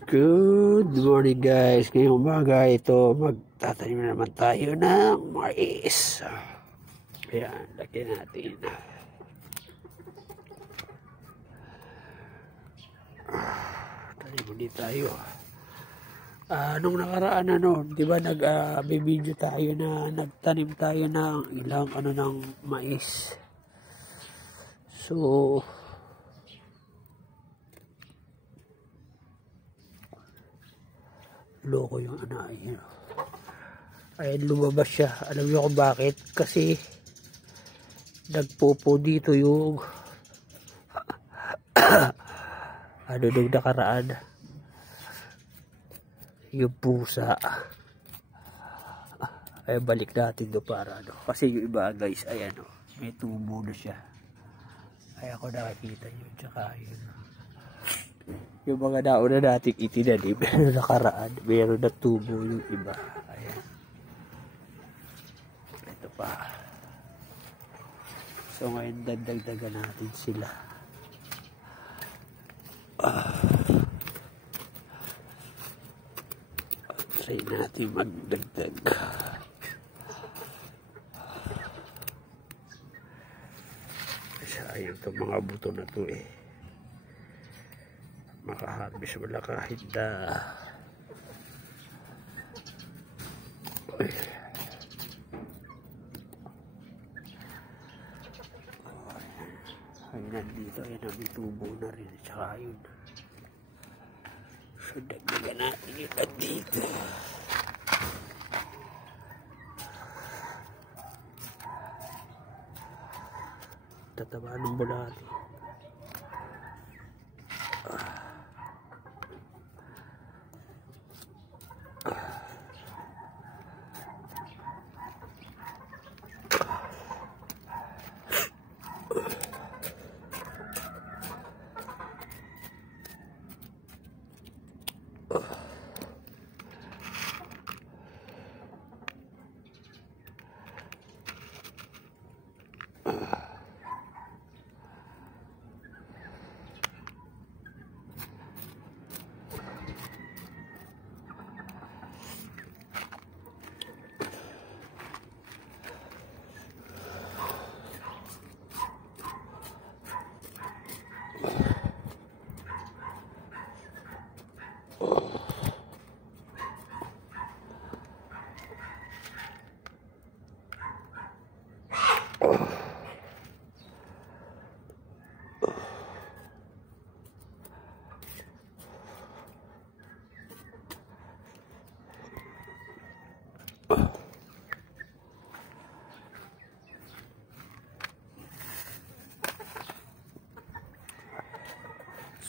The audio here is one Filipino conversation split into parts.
Good morning guys. Ngayong umaga ito magtatanim na naman tayo ng mais. Ayan, lagyan natin. Tanim ulit tayo. Nung nakaraan di ba nag-video tayo na nagtanim tayo ng ilang ng mais. So loko yung ay lumabas siya. Alam niyo kung bakit? Kasi nagpupo dito yung nung nakaraan yung pusa. Ay balik natin do para kasi yung iba guys ay may tubo na siya. Ay ako nakakita yun, tsaka yun yung mga nauna nating itinanim nakaraan, meron na tubo yung iba. Ayan, ito pa. So ngayon dagdagan natin sila. Try natin magdagdag. Sayang itong mga buto na to makaharvest wala kahit ay nandito may tubo na rin tsaka yun. So dagdagan natin yung dito. Tataba ng bulati.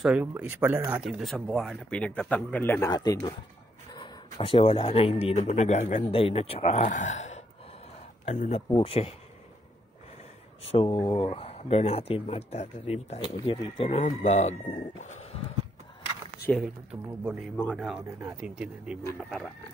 So yung mais pala natin doon sa buwan na pinagtatanggal na natin kasi wala na, hindi naman nagaganday na, tsaka na po siya. So doon natin magtatanim tayo dito ng bago. Siya rin tumubo na yung mga nauna natin tinanim nung nakaraan.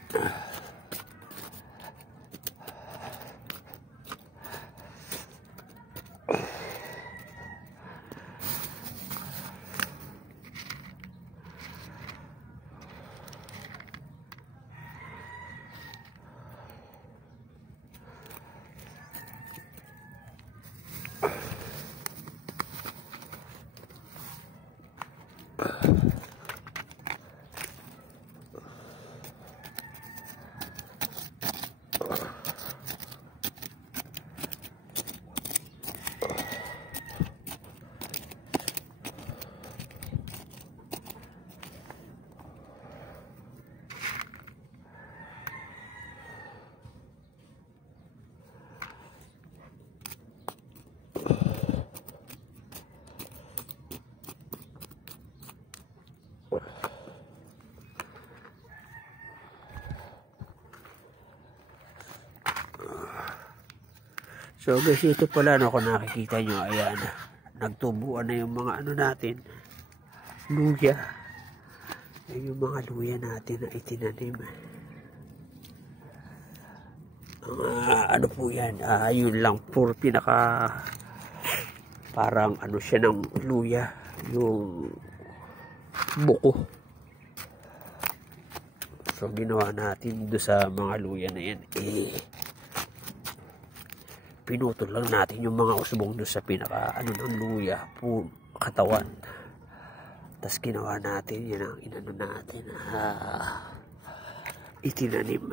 So guys, ito pala kung nakikita nyo, ayan, nagtubuan na yung mga natin, luya. Ayan yung mga luya natin na itinanim. Po yan, yun lang, puro pinaka, parang siya ng luya, yung buko. So ginawa natin doon sa mga luya na yan, pinutol lang natin yung mga usbong doon sa pinaka ng luya, katawan. Tapos ginawa natin, yan ang inano natin, itinanim.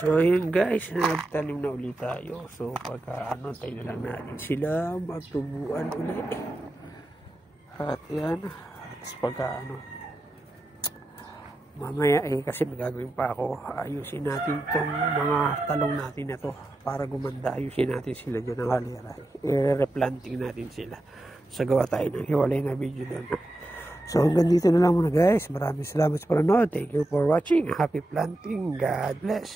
So yun guys, nagtanim na ulit tayo. So pagka tayo na lang natin sila magtubuan ulit. At yan, tapos pagka mamaya kasi magagawin pa ako, ayusin natin itong mga talong natin na to para gumanda. Ayusin natin sila dyan ng halera, i-replanting natin sila. So gawa tayo ng hiwalay na video doon. So hanggang dito na lang muna guys. Maraming salamat sa panonood. Thank you for watching. Happy planting. God bless.